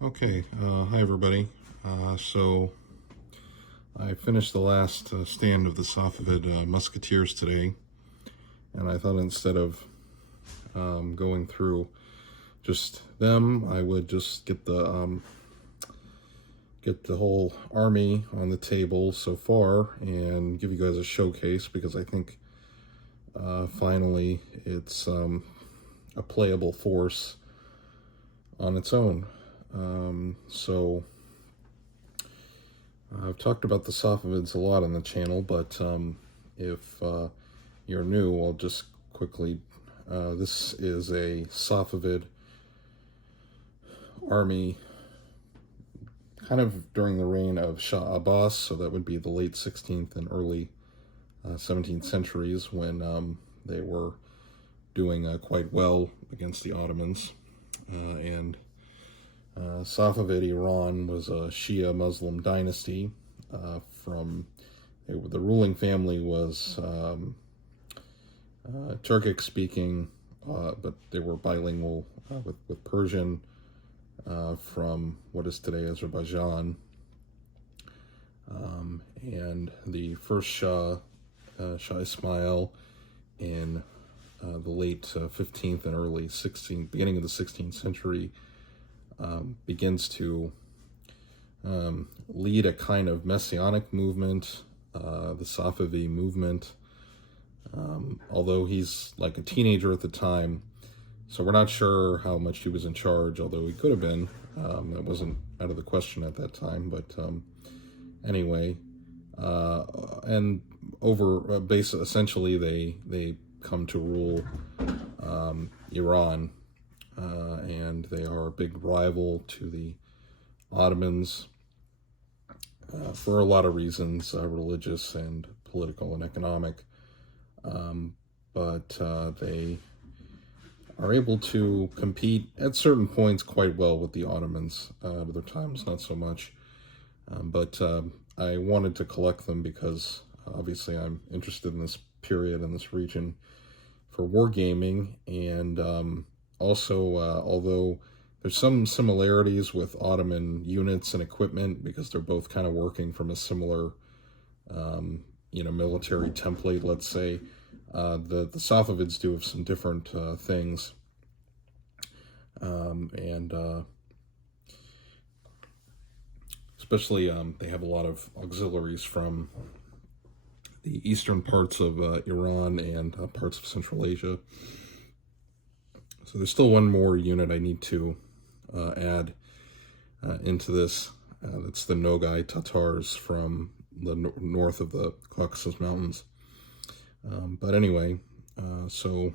Okay, hi everybody. So I finished the last stand of the Safavid Musketeers today, and I thought instead of going through just them, I would just get the whole army on the table so far and give you guys a showcase because I think finally it's a playable force on its own. So I've talked about the Safavids a lot on the channel, but if you're new, I'll just quickly, this is a Safavid army kind of during the reign of Shah Abbas, so that would be the late 16th and early 17th centuries when they were doing quite well against the Ottomans. And Safavid Iran was a Shia Muslim dynasty. The ruling family was Turkic speaking, but they were bilingual with Persian from what is today Azerbaijan. And the first Shah, Shah Ismail, in the late 15th and early 16th, beginning of the 16th century, begins to lead a kind of messianic movement, the Safavi movement, although he's like a teenager at the time, so we're not sure how much he was in charge, although he could have been. That wasn't out of the question at that time, but anyway, and over essentially they come to rule Iran, and they are a big rival to the Ottomans for a lot of reasons, religious and political and economic, but they are able to compete at certain points quite well with the Ottomans. At other times, not so much. But I wanted to collect them because obviously I'm interested in this period and this region for wargaming, and also, although there's some similarities with Ottoman units and equipment because they're both kind of working from a similar, military template, let's say, the Safavids do have some different things, and especially they have a lot of auxiliaries from the eastern parts of Iran and parts of Central Asia. So there's still one more unit I need to add into this. That's the Nogai Tatars from the north of the Caucasus Mountains. But anyway, so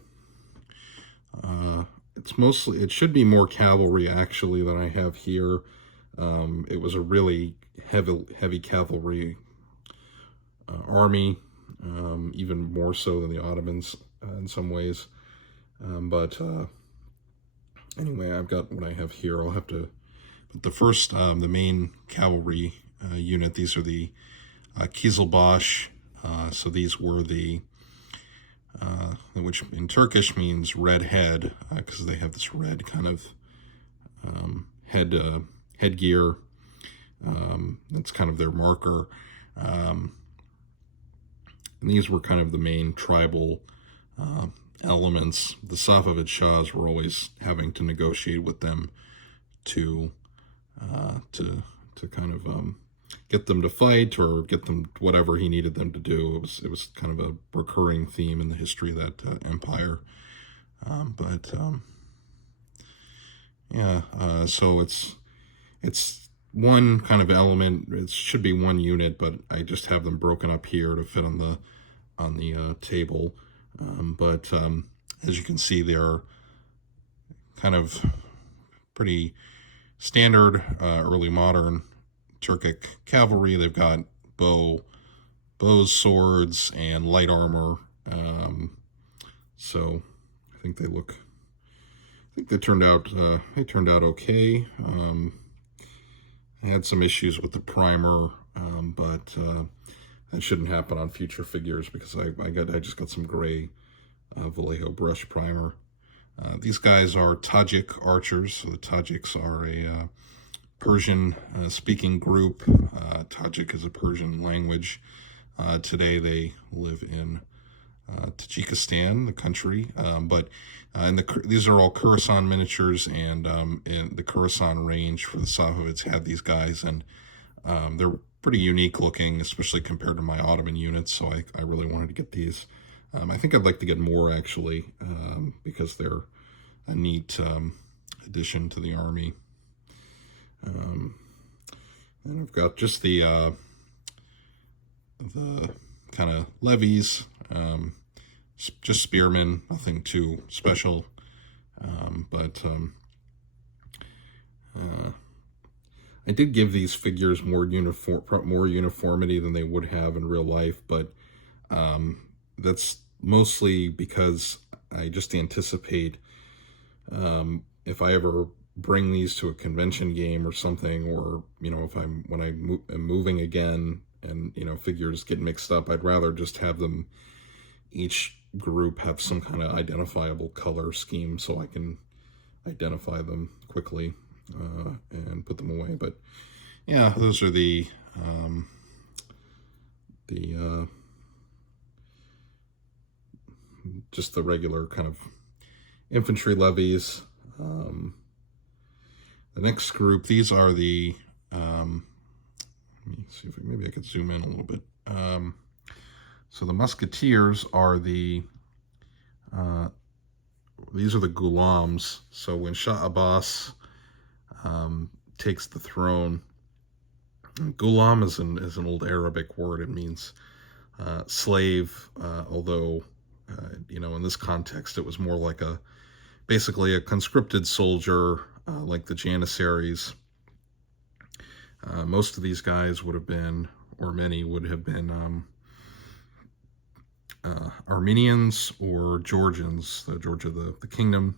it should be more cavalry actually than I have here. It was a really heavy cavalry army, even more so than the Ottomans in some ways. But anyway, I've got what I have here. I'll have to, but the first, the main cavalry unit, these are the Kizilbash. So these were the, which in Turkish means red head, because they have this red kind of headgear. That's kind of their marker. And these were kind of the main tribal elements. The Safavid Shahs were always having to negotiate with them to kind of get them to fight or get them whatever he needed them to do. It was kind of a recurring theme in the history of that empire. So it's one kind of element. It should be one unit, but I just have them broken up here to fit on the table. As you can see, they are kind of pretty standard early modern Turkic cavalry. They've got bows, swords, and light armor. So I think they turned out okay. I had some issues with the primer, but that shouldn't happen on future figures because I just got some gray Vallejo brush primer. These guys are Tajik archers. So the Tajiks are a Persian speaking group. Tajik is a Persian language. Today they live in Tajikistan, the country, but these are all Khorasan miniatures, and in the Khorasan range for the Safavids had these guys, and they're pretty unique looking, especially compared to my Ottoman units, so I really wanted to get these. I think I'd like to get more, actually, because they're a neat addition to the army. And I've got just the kind of levies, just spearmen, nothing too special, but I did give these figures more uniformity than they would have in real life, but that's mostly because I just anticipate if I ever bring these to a convention game or something, or when I am moving again and figures get mixed up, I'd rather just have them, each group have some kind of identifiable color scheme so I can identify them quickly and put them away. But yeah, those are the just the regular kind of infantry levies. The next group, these are the, let me see if maybe I could zoom in a little bit. So the musketeers are these are the ghulams. So when Shah Abbas takes the throne, ghulam is an old Arabic word. It means slave, although, in this context, it was more like basically a conscripted soldier, like the Janissaries. Most of these guys would have been, or many would have been, Armenians or Georgians, Georgia, the kingdom,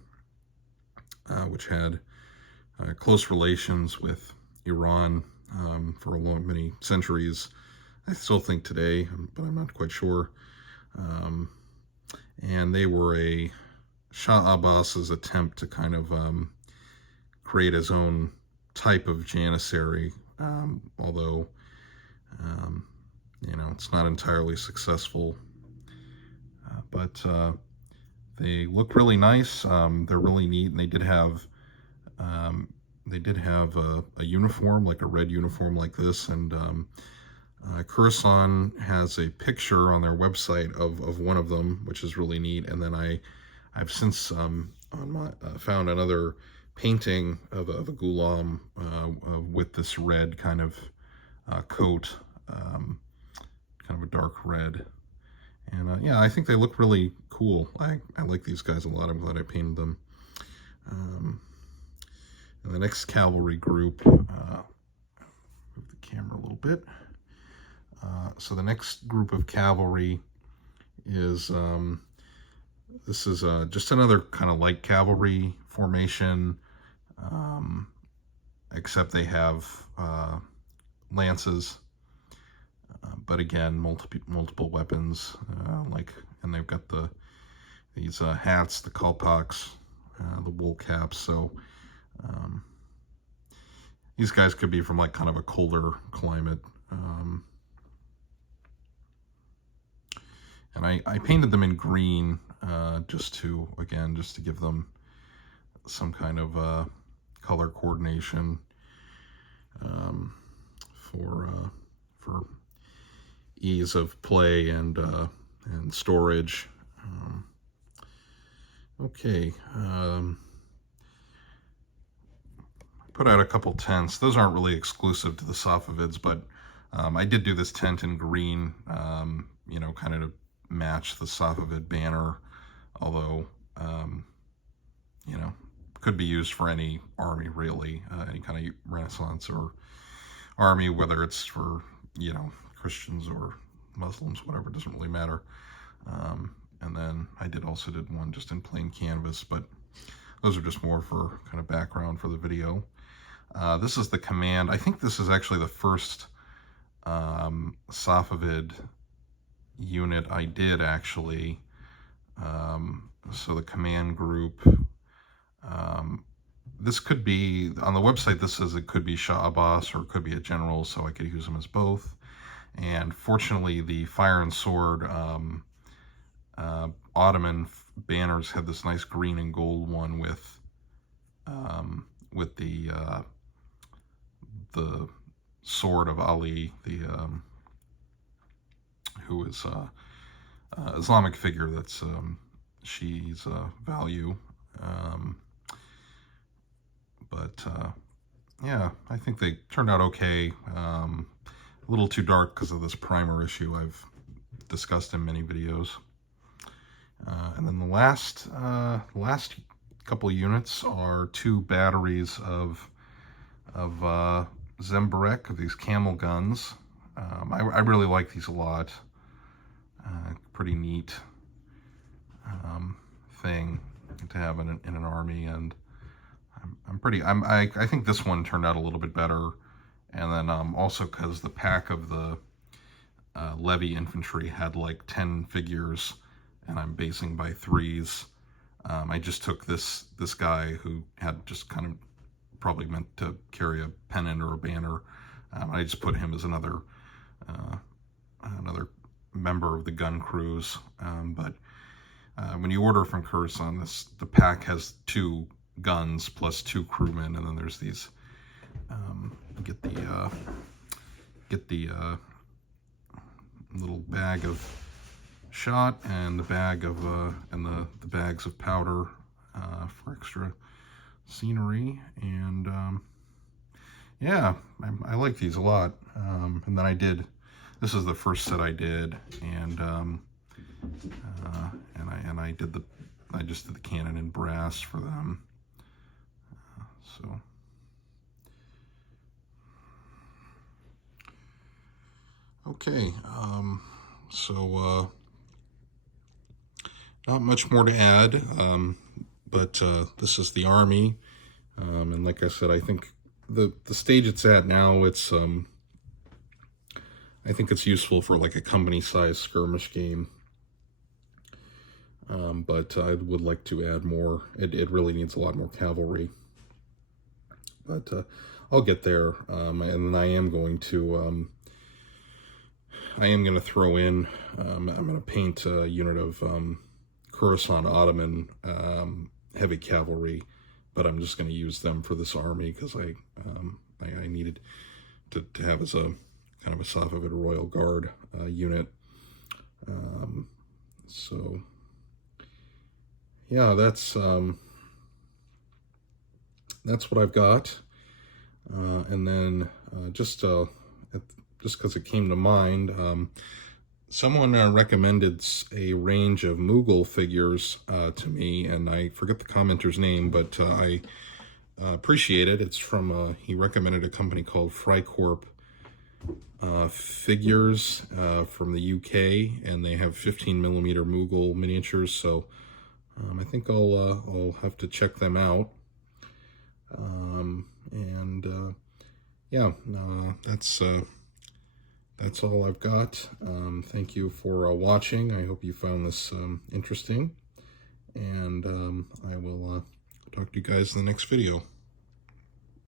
which had close relations with Iran for many centuries. I still think today, but I'm not quite sure. And they were Shah Abbas's attempt to kind of create his own type of Janissary, although it's not entirely successful. But they look really nice. They're really neat, and they did have a uniform, like a red uniform like this, and Khorasan has a picture on their website of one of them, which is really neat. And then I've since found another painting of a ghulam with this red kind of coat, kind of a dark red. And yeah, I think they look really cool. I like these guys a lot. I'm glad I painted them. And the next cavalry group, move the camera a little bit. So the next group of cavalry is, this is just another kind of light cavalry formation, except they have lances, but again, multiple weapons, and they've got these hats, the kolpaks, the wool caps. So these guys could be from kind of a colder climate. And I painted them in green just to give them some kind of color coordination for ease of play and storage. Okay. Put out a couple tents. Those aren't really exclusive to the Safavids, but I did do this tent in green, kind of to match the Safavid banner, although, could be used for any army, really, any kind of Renaissance or army, whether it's for, Christians or Muslims, whatever, it doesn't really matter. And then I also did one just in plain canvas, but those are just more for kind of background for the video. This is the command. I think this is actually the first Safavid unit I did, actually. So the command group this could be, on the website this says it could be Shah Abbas or it could be a general, so I could use them as both. And fortunately the Fire and Sword Ottoman banners had this nice green and gold one with the sword of Ali, the who is Islamic figure that's Shi's value. Yeah, I think they turned out okay. A little too dark because of this primer issue I've discussed in many videos. And then the last couple of units are 2 batteries of Zemburek, of these camel guns. I really like these a lot. Pretty neat thing to have in an army, and I think this one turned out a little bit better. And then also because the pack of the Levy infantry had like 10 figures, and I'm basing by 3s. I just took this guy who had just kind of probably meant to carry a pennant or a banner. I just put him as another member of the gun crews. But when you order from Kurdistan, the pack has 2 guns plus 2 crewmen, and then there's these. Get the little bag of shot and the bag of and the bags of powder for extra scenery. And yeah, I like these a lot. And then this is the first set I did, and I just did the cannon in brass for them. So okay, so not much more to add, but this is the Army, and like I said, I think the stage it's at now, it's I think it's useful for like a company-sized skirmish game, but I would like to add more. It really needs a lot more cavalry, but I'll get there, and then I am going to throw in, I'm going to paint a unit of Khorasan Ottoman heavy cavalry, but I'm just going to use them for this army because I needed to have as a kind of a Safavid Royal Guard unit. So yeah, that's what I've got. And then just because it came to mind, someone recommended a range of Mughal figures to me, and I forget the commenter's name, but I appreciate it. It's from, he recommended a company called Freikorp Figures from the UK, and they have 15mm Mughal miniatures, so I think I'll have to check them out. Yeah, that's all I've got. Thank you for watching. I hope you found this interesting, and I will talk to you guys in the next video.